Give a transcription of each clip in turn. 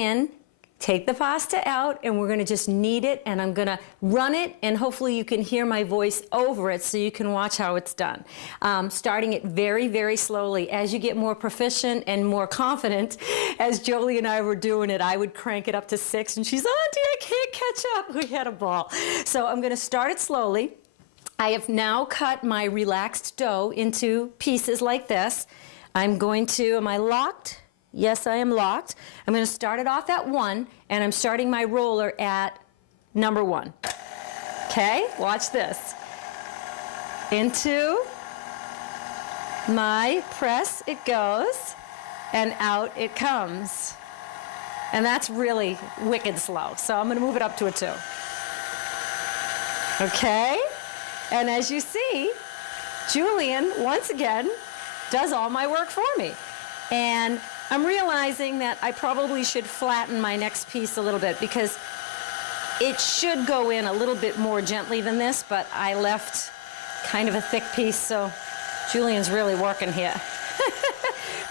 in, take the pasta out, and we're gonna just knead it, and I'm gonna run it, and hopefully you can hear my voice over it so you can watch how it's done. Starting it very, very slowly. As you get more proficient and more confident, as Jolie and I were doing it, I would crank it up to 6, and she's, Auntie, I can't catch up. We had a ball. So I'm gonna start it slowly. I have now cut my relaxed dough into pieces like this. I'm going to, am I locked? Yes, I am locked. I'm going to start it off at 1, and I'm starting my roller at number 1. Okay, watch this. Into my press it goes, and out it comes. And that's really wicked slow, so I'm going to move it up to a 2. Okay, and as you see, Julian, once again, does all my work for me. And I'm realizing that I probably should flatten my next piece a little bit because it should go in a little bit more gently than this, but I left kind of a thick piece, so Julian's really working here.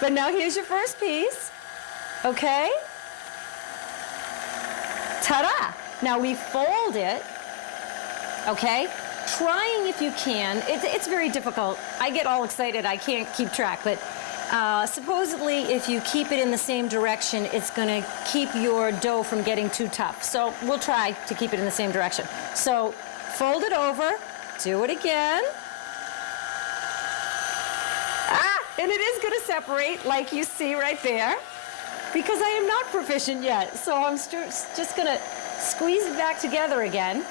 But now here's your first piece, okay? Ta-da! Now we fold it, okay? Trying if you can. It's very difficult. I get all excited, I can't keep track, but supposedly, if you keep it in the same direction, it's going to keep your dough from getting too tough. So we'll try to keep it in the same direction. So fold it over, do it again. And it is going to separate, like you see right there, because I am not proficient yet. So I'm just going to squeeze it back together again.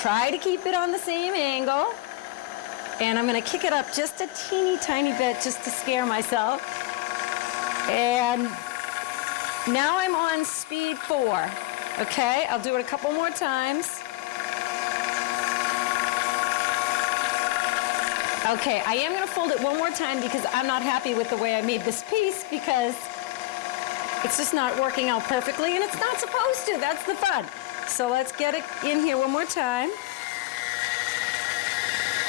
Try to keep it on the same angle. And I'm going to kick it up just a teeny tiny bit just to scare myself. And now I'm on speed 4. Okay, I'll do it a couple more times. Okay, I am going to fold it one more time because I'm not happy with the way I made this piece because it's just not working out perfectly, and it's not supposed to. That's the fun. So let's get it in here one more time.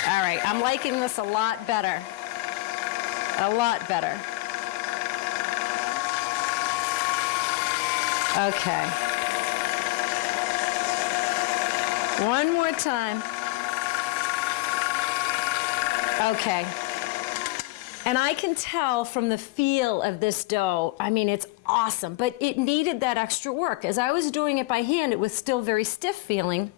All right, I'm liking this a lot better. A lot better. Okay. One more time. Okay. And I can tell from the feel of this dough, I mean, it's awesome, but it needed that extra work. As I was doing it by hand, it was still very stiff feeling.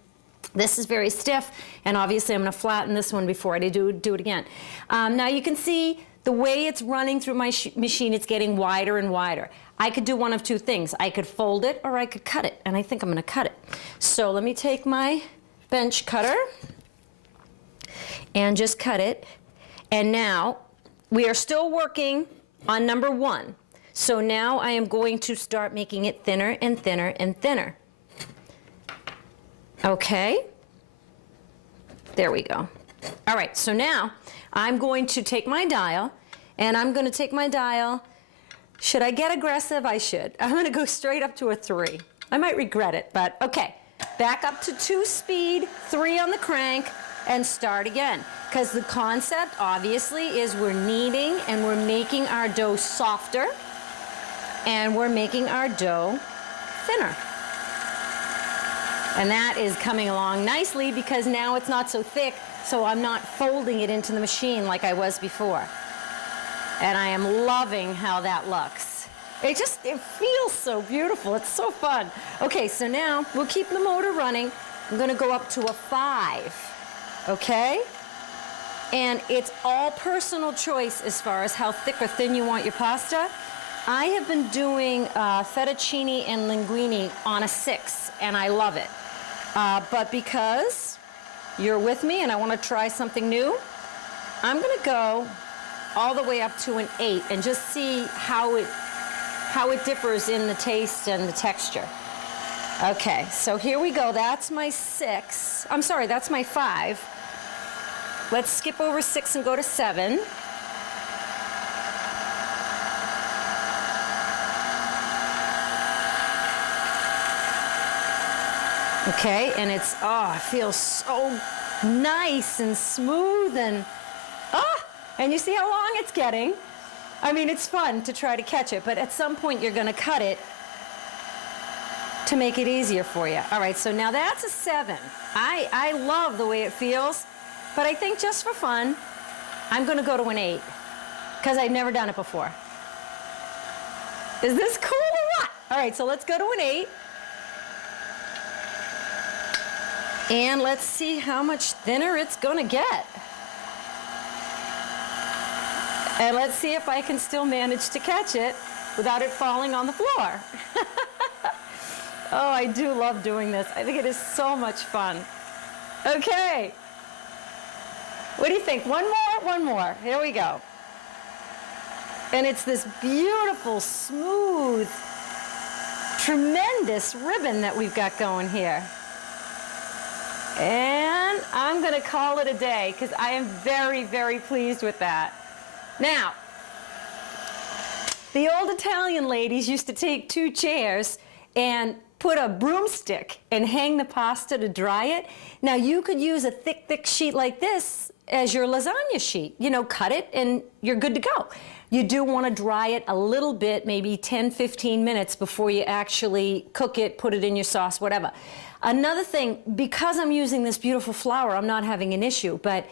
This is very stiff, and obviously I'm going to flatten this one before I do it again. Now you can see the way it's running through my machine, it's getting wider and wider. I could do one of two things. I could fold it or I could cut it, and I think I'm going to cut it. So let me take my bench cutter and just cut it. And now we are still working on number 1. So now I am going to start making it thinner and thinner and thinner. Okay, there we go. All right, so now I'm going to take my dial, and I'm going to take my dial. Should I get aggressive? I should. I'm going to go straight up to a 3. I might regret it, but okay. Back up to 2 speed, 3 on the crank, and start again. Because the concept, obviously, is we're kneading and we're making our dough softer, and we're making our dough thinner. And that is coming along nicely because now it's not so thick, so I'm not folding it into the machine like I was before. And I am loving how that looks. It feels so beautiful. It's so fun. Okay, so now we'll keep the motor running. I'm going to go up to a 5. Okay? And it's all personal choice as far as how thick or thin you want your pasta. I have been doing fettuccine and linguine on a 6, and I love it. But because you're with me and I want to try something new, I'm going to go all the way up to an 8 and just see how it differs in the taste and the texture. Okay, so here we go. That's my 6. I'm sorry, that's my 5. Let's skip over 6 and go to 7. Okay, and it feels so nice and smooth and you see how long it's getting. I mean, it's fun to try to catch it, but at some point you're going to cut it to make it easier for you. All right, so now that's a 7. I love the way it feels, but I think just for fun, I'm gonna go to an 8, because I've never done it before. Is this cool or what? All right, so let's go to an 8. And let's see how much thinner it's gonna get. And let's see if I can still manage to catch it without it falling on the floor. Oh, I do love doing this. I think it is so much fun. Okay. What do you think? One more? One more. Here we go. And it's this beautiful, smooth, tremendous ribbon that we've got going here. And I'm going to call it a day because I am very, very pleased with that. Now, the old Italian ladies used to take 2 chairs and put a broomstick and hang the pasta to dry it. Now, you could use a thick, thick sheet like this as your lasagna sheet. You know, cut it and you're good to go. You do want to dry it a little bit, maybe 10, 15 minutes before you actually cook it, put it in your sauce, whatever. Another thing, because I'm using this beautiful flour, I'm not having an issue, but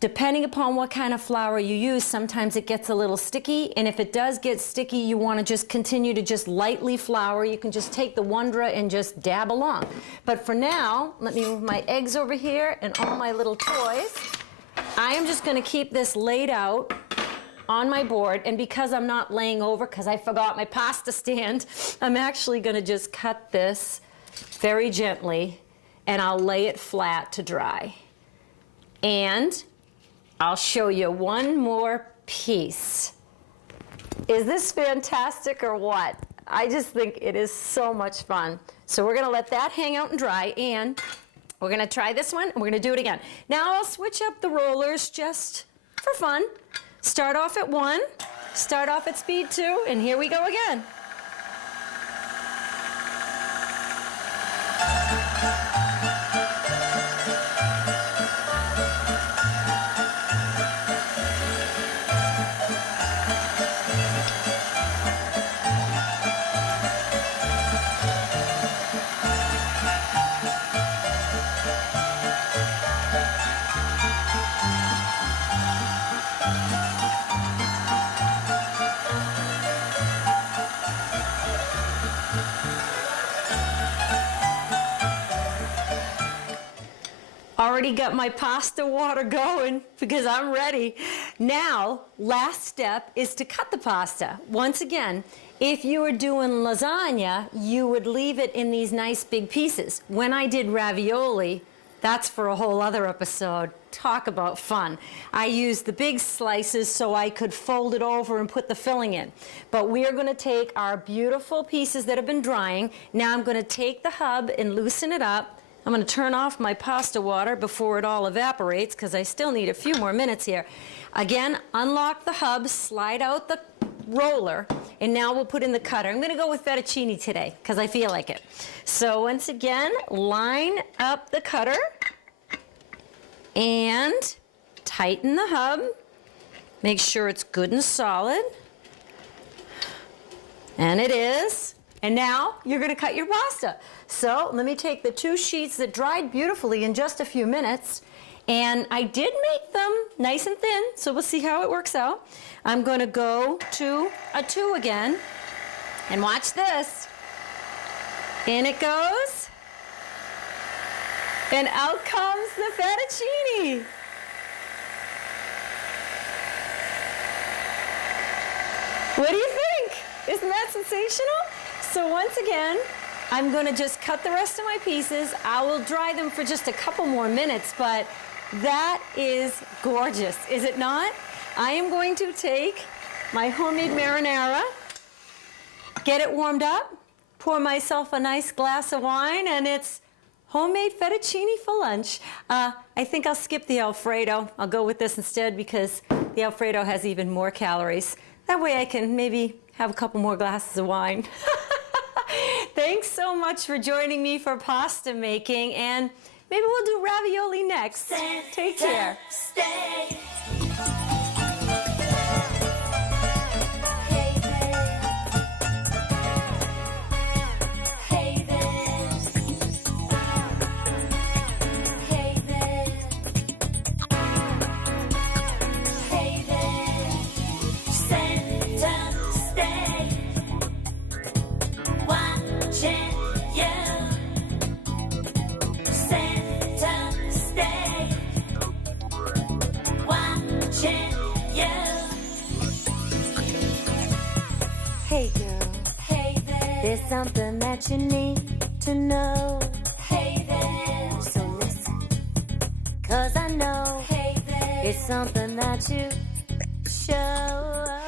depending upon what kind of flour you use, sometimes it gets a little sticky, and if it does get sticky, you want to just continue to just lightly flour. You can just take the Wondra and just dab along. But for now, let me move my eggs over here and all my little toys. I am just going to keep this laid out on my board, and because I'm not laying over, because I forgot my pasta stand, I'm actually going to just cut this very gently, and I'll lay it flat to dry. And I'll show you one more piece. Is this fantastic or what? I just think it is so much fun. So we're gonna let that hang out and dry, and we're gonna try this one, and we're gonna do it again. Now I'll switch up the rollers just for fun. Start off at 1, start off at speed 2, and here we go again. Already got my pasta water going because I'm ready. Now, last step is to cut the pasta. Once again, if you were doing lasagna, you would leave it in these nice big pieces. When I did ravioli, that's for a whole other episode. Talk about fun. I used the big slices so I could fold it over and put the filling in. But we are going to take our beautiful pieces that have been drying. Now I'm going to take the hub and loosen it up. I'm going to turn off my pasta water before it all evaporates because I still need a few more minutes here. Again, unlock the hub, slide out the roller, and now we'll put in the cutter. I'm going to go with fettuccine today because I feel like it. So once again, line up the cutter and tighten the hub. Make sure it's good and solid. And it is. And now you're going to cut your pasta. So let me take the 2 sheets that dried beautifully in just a few minutes. And I did make them nice and thin, so we'll see how it works out. I'm going to go to a 2 again. And watch this. In it goes. And out comes the fettuccine. What do you think? Isn't that sensational? So once again, I'm going to just cut the rest of my pieces. I will dry them for just a couple more minutes, but that is gorgeous, is it not? I am going to take my homemade marinara, get it warmed up, pour myself a nice glass of wine, and it's homemade fettuccine for lunch. I think I'll skip the Alfredo. I'll go with this instead because the Alfredo has even more calories. That way I can maybe have a couple more glasses of wine. Thanks so much for joining me for pasta making, and maybe we'll do ravioli next. Take care. Hey there. something that you need to know. Hey there. So listen, 'cause I know. Hey there. It's something that you show.